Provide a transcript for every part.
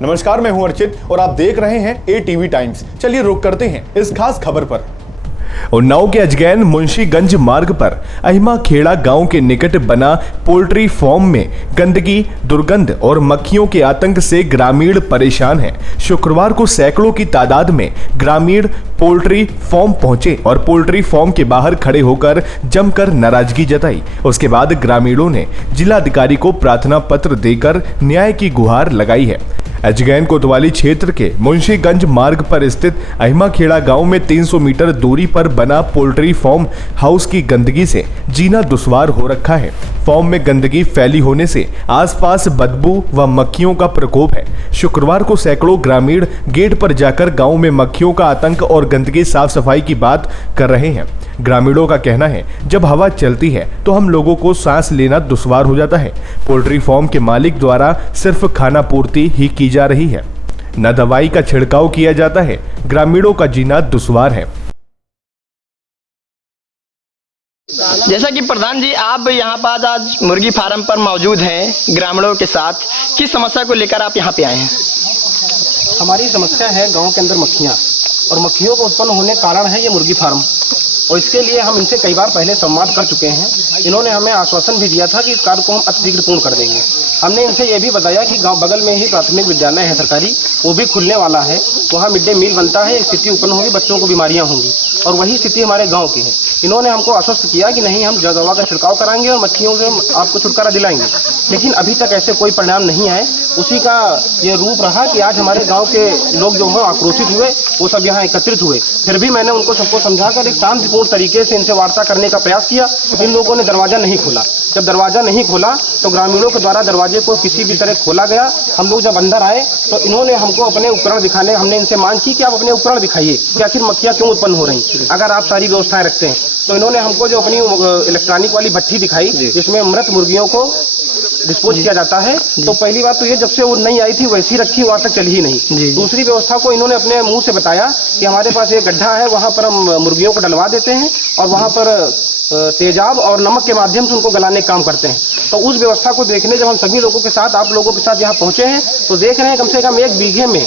नमस्कार, मैं हूं अर्चित और आप देख रहे हैं एटीवी टाइम्स। चलिए रुक करते हैं इस खास खबर पर। उन्नाव के अजगैन मुंशीगंज मार्ग पर अहिमा खेड़ा गांव के निकट बना पोल्ट्री फार्म में गंदगी, दुर्गंध और मक्खियों के आतंक से ग्रामीण परेशान हैं। शुक्रवार को सैकड़ों की तादाद में ग्रामीण पोल्ट्री फार्म पहुंचे और पोल्ट्री फार्म के बाहर खड़े होकर जमकर नाराजगी जताई। उसके बाद ग्रामीणों ने जिलाधिकारी को प्रार्थना पत्र देकर न्याय की गुहार लगाई है। अजगैन कोतवाली क्षेत्र के मुंशीगंज मार्ग पर स्थित अहिमा खेड़ा गांव में 300 मीटर दूरी पर बना पोल्ट्री फार्म हाउस की गंदगी से जीना दुश्वार हो रखा है। फार्म में गंदगी फैली होने से आसपास बदबू व मक्खियों का प्रकोप है। शुक्रवार को सैकड़ों ग्रामीण गेट पर जाकर गांव में मक्खियों का आतंक और गंदगी साफ सफाई की बात कर रहे हैं। ग्रामीणों का कहना है, जब हवा चलती है तो हम लोगों को सांस लेना दुश्वार हो जाता है। पोल्ट्री फार्म के मालिक द्वारा सिर्फ खाना पूर्ति ही की जा रही है, न दवाई का छिड़काव किया जाता है। ग्रामीणों का जीना दुश्वार है। जैसा कि प्रधान जी, आप यहाँ पर आज मुर्गी फार्म पर मौजूद हैं ग्रामीणों के साथ, किस समस्या को लेकर आप यहाँ पे आए हैं? हमारी समस्या है गांव के अंदर मक्खियाँ, और मक्खियों को उत्पन्न होने का कारण है ये मुर्गी फार्म, और इसके लिए हम इनसे कई बार पहले संवाद कर चुके हैं। इन्होंने हमें आश्वासन भी दिया था कि इस कार्य को हम अतिशीघ्र पूर्ण कर देंगे। हमने इनसे ये भी बताया कि गांव बगल में ही प्राथमिक विद्यालय है सरकारी, वो भी खुलने वाला है, वहाँ मिड डे मील बनता है, स्थिति उत्पन्न होगी, बच्चों को बीमारियां होंगी, और वही स्थिति हमारे गांव की है। इन्होंने हमको आश्वस्त किया कि नहीं, हम दवा का छिड़काव कराएंगे और मक्खियों से आपको छुटकारा दिलाएंगे, लेकिन अभी तक ऐसे कोई परिणाम नहीं आए। उसी का ये रूप रहा कि आज हमारे गांव के लोग जो हैं आक्रोशित हुए, वो सब यहाँ एकत्रित हुए। फिर भी मैंने उनको सबको समझाकर एक शांतिपूर्ण तरीके से इनसे वार्ता करने का प्रयास किया। इन लोगों ने दरवाजा नहीं खोला। जब दरवाजा नहीं खोला तो ग्रामीणों के द्वारा दरवाजे को किसी भी तरह खोला गया। हम लोग जब अंदर आए तो इन्होंने हमको अपने उपकरण दिखाने, हमने इनसे मांग की कि आप अपने उपकरण दिखाइए कि आखिर मक्खियाँ क्यों उत्पन्न हो रही, अगर आप सारी व्यवस्थाएं रखते हैं। तो इन्होंने हमको जो अपनी इलेक्ट्रॉनिक वाली भट्ठी दिखाई जिसमें मृत मुर्गियों को डिस्पोज किया जाता है। तो पहली बात तो ये, जब से वो नहीं आई थी वैसी रखी, वहां तक चली ही नहीं। दूसरी व्यवस्था को इन्होंने अपने मुंह से बताया कि हमारे पास एक गड्ढा है, वहां पर हम मुर्गियों को डलवा देते हैं और वहां पर तेजाब और नमक के माध्यम से उनको गलाने का काम करते हैं। तो उस व्यवस्था को देखने जब हम सभी लोगों के साथ, आप लोगों के साथ यहाँ पहुंचे हैं, तो देख रहे हैं कम से कम 1 बीघे में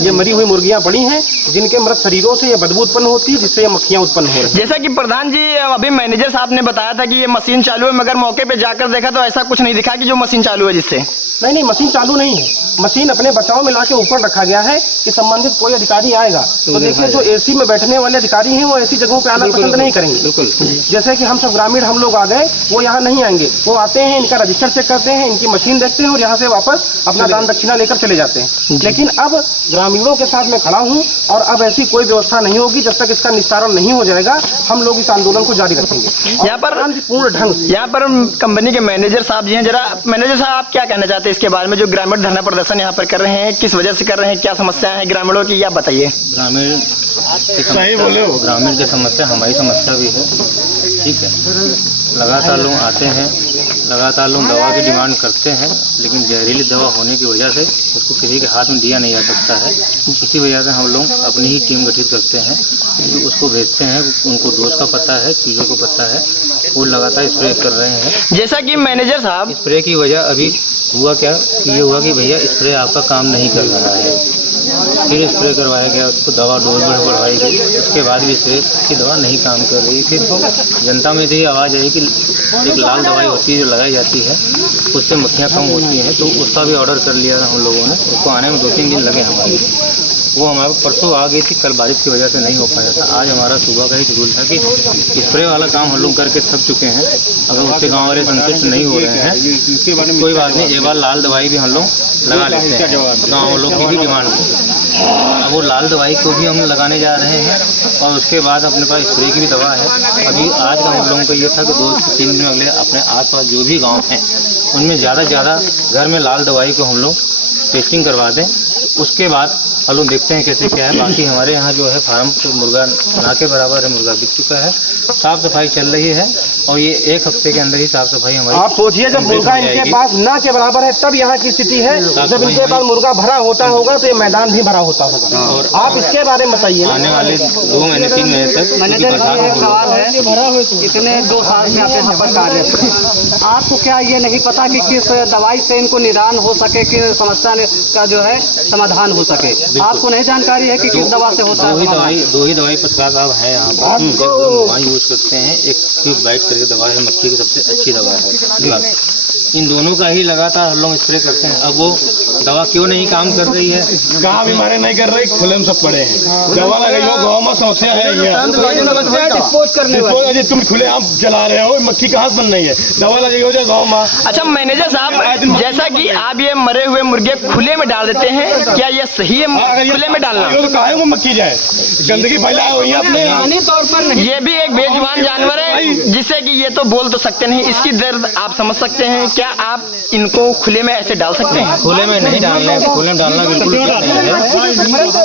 ये मरी हुई मुर्गियां पड़ी हैं, जिनके मृत शरीरों से ये बदबू उत्पन्न होती है, जिससे ये मक्खियां उत्पन्न हो रही हैं। जैसा कि प्रधान जी, अभी मैनेजर साहब ने बताया था कि ये मशीन चालू है, मगर मौके पे जाकर देखा तो ऐसा कुछ नहीं दिखा कि जो मशीन चालू है जिससे। नहीं, मशीन चालू नहीं है। मशीन अपने बचाव में लाके ऊपर रखा गया है कि संबंधित कोई अधिकारी आएगा तो देखिए, जो एसी में बैठने वाले अधिकारी हैं वो ऐसी जगहों पे आना पसंद नहीं करेंगे। बिल्कुल, जैसे कि हम सब ग्रामीण हम लोग आ गए, वो यहाँ नहीं आएंगे। वो आते हैं, इनका रजिस्टर चेक करते हैं, इनकी मशीन देखते हैं और यहाँ से वापस अपना दान दक्षिणा लेकर चले जाते हैं। लेकिन अब ग्रामीणों के साथ मैं खड़ा हूँ और अब ऐसी कोई व्यवस्था नहीं होगी जब तक इसका निस्तारण नहीं हो जाएगा। हम लोग इस आंदोलन को जारी रखेंगे यहाँ पर पूर्ण ढंग से। यहाँ पर कंपनी के मैनेजर साहब जी हैं, जरा मैनेजर साहब आप क्या कहना चाहते हैं इसके बारे में? जो ग्रामीण धरना प्रदर्शन यहाँ पर कर रहे हैं, किस वजह से कर रहे हैं, क्या समस्या है ग्रामीणों की, या बताइए। ग्रामीण की समस्या हमारी समस्या भी है, ठीक है। लगातार लोग आते हैं, लगातार लोग दवा की डिमांड करते हैं, लेकिन जहरीली दवा होने की वजह से उसको किसी के हाथ में दिया नहीं जा सकता है। इसी वजह से हम लोग अपनी ही टीम गठित करते हैं, तो उसको भेजते हैं। उनको डोज का पता है, चीज़ों को पता है, वो लगातार स्प्रे कर रहे हैं। जैसा कि मैनेजर साहब, स्प्रे की वजह अभी हुआ क्या, ये हुआ कि भैया स्प्रे आपका काम नहीं कर रहा है, फिर स्प्रे करवाया गया, उसको दवा डोज में बढ़वाई गई, उसके बाद भी स्प्रे की दवा नहीं काम कर रही। फिर जनता में से ये आवाज़ आई कि एक लाल दवाई होती है जो लगाई जाती है, उससे मक्खियाँ कम होती हैं, तो उसका भी ऑर्डर कर लिया था हम लोगों ने। उसको आने में 2-3 दिन लगे हमारे, वो हमारे परसों आ गई थी, कल बारिश की वजह से नहीं हो पाया था। आज हमारा सुबह का ही शेड्यूल था कि स्प्रे वाला काम हम लोग करके थक चुके हैं। अगर उससे गाँव वाले संतुष्ट नहीं हो रहे हैं, कोई बात नहीं, एक बार लाल दवाई भी हम लोग लगा लेते हैं, गाँव लोग की भी डिमांड है। अब वो लाल दवाई को भी हम लगाने जा रहे हैं, और उसके बाद अपने पास स्प्रे की भी दवा है। अभी आज का हम लोगों का ये था कि 2 से 3 दिन अगले अपने आसपास जो भी गांव हैं उनमें ज़्यादा से ज़्यादा घर में लाल दवाई को हम लोग टेस्टिंग करवा दें। उसके बाद हम लोग देखते हैं कैसे क्या है। बाकी हमारे यहाँ जो है फार्म तो मुर्गा ना के बराबर है, मुर्गा बिक चुका है, साफ सफाई चल रही है। और ये एक हफ्ते के अंदर ही साफ सफाई हमारी आप सोचिए जब complete मुर्गा हो इनके जाएगी। पास ना के बराबर है तब यहाँ की स्थिति है, जब इनके पास मुर्गा भरा होता होगा तो ये मैदान भी भरा होता होगा। और आप इसके बारे में बताइए। आने वाले 2 महीने 3 महीने तक मैनेजर जी एक सवाल है, इतने 2 साल से आप यहाँ पर कार्य कर रहे हैं, आपको क्या ये नहीं पता कि किस दवाई से इनको निदान हो सके, किस समस्या का जो है समाधान हो सके? आपको नहीं जानकारी है कि किस दवा से होता है? 2 ही दवाई पत्रकार साहब है यहाँ पर, दवाई यूज करते हैं। एक क्यूब बाइट करके दवा है, मक्खी की सबसे अच्छी दवा है। इन दोनों का ही लगातार हम लोग स्प्रे करते हैं। अब वो दवा क्यों नहीं काम कर रही है? कहाँ बीमारी नहीं कर रही, खुले में सब पड़े हैं। दवा लगी हो, गाँव में समस्या है। डिस्पोज करने वाले तुम खुले आम चला रहे हो, मक्खी कहाँ से बन रही है? दवा लगी हो जाए गाँव में। अच्छा मैनेजर साहब, जैसा कि आप ये मरे हुए मुर्गे खुले में डाल देते हैं, क्या ये सही है खुले में डालना? तो कहाँ वो मक्खी जाए, गंदगी फैलाए हुई है अपने। पानी तौर पर नहीं, ये भी एक बेजुबान जानवर है जिससे कि ये तो बोल तो सकते नहीं, इसकी दर्द आप समझ सकते हैं। क्या आप इनको खुले में ऐसे डाल सकते हैं? खुले में नहीं डालना, खुले में डालना बिल्कुल नहीं है।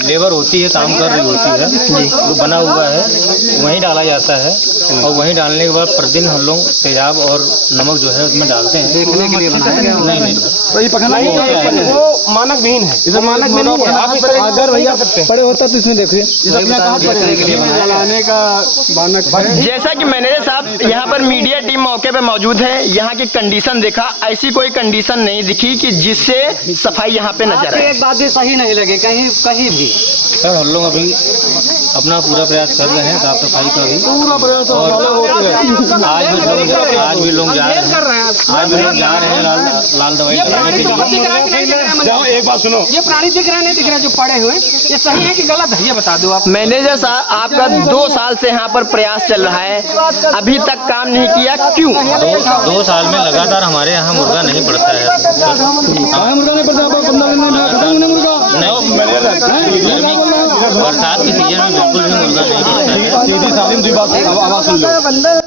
लेबर होती है, काम कर रही होती है, वो बना हुआ है, वहीं डाला जाता है। और वहीं डालने के बाद प्रतिदिन हम लोग तेजाब और नमक जो है उसमें डालते हैं। देखने के लिए बनाया गया है। नहीं नहीं, वो मानक विहीन है, इसे मानक भी नहीं है। आप अगर भैया बड़े होता तो इसमें देखिए जैसा कि मैनेजर साहब यहाँ पर मीडिया टीम मौके पे मौजूद है, यहाँ की कंडीशन देखा, ऐसी कोई कंडीशन नहीं दिखी कि जिससे सफाई यहाँ पे नजर आपको आए। एक बात भी सही नहीं लगे कहीं कहीं भी। सर हम लोग अभी अपना पूरा प्रयास कर रहे हैं साफ सफाई का भी। और आज भी लोग जा रहे हैं, आज भी लोग जा रहे हैं लाल दवाई लगाने के लिए। जाओ एक बात सुनो, ये प्राणी दिख रहे नहीं दिख रहे जो पड़े हुए, ये सही है कि गलत है ये बता दो आप। मैनेजर साहब, आपका 2 साल से यहाँ पर प्रयास चल रहा है, अभी तक काम नहीं किया, क्यों? 2 साल में लगातार हमारे यहाँ मुर्गा नहीं पड़ता है। मुर्गा नहीं पड़ता, बरसात के सीजन में बिल्कुल भी मुर्गा नहीं पड़ता है। सीधी सादी आवाज सुन लो।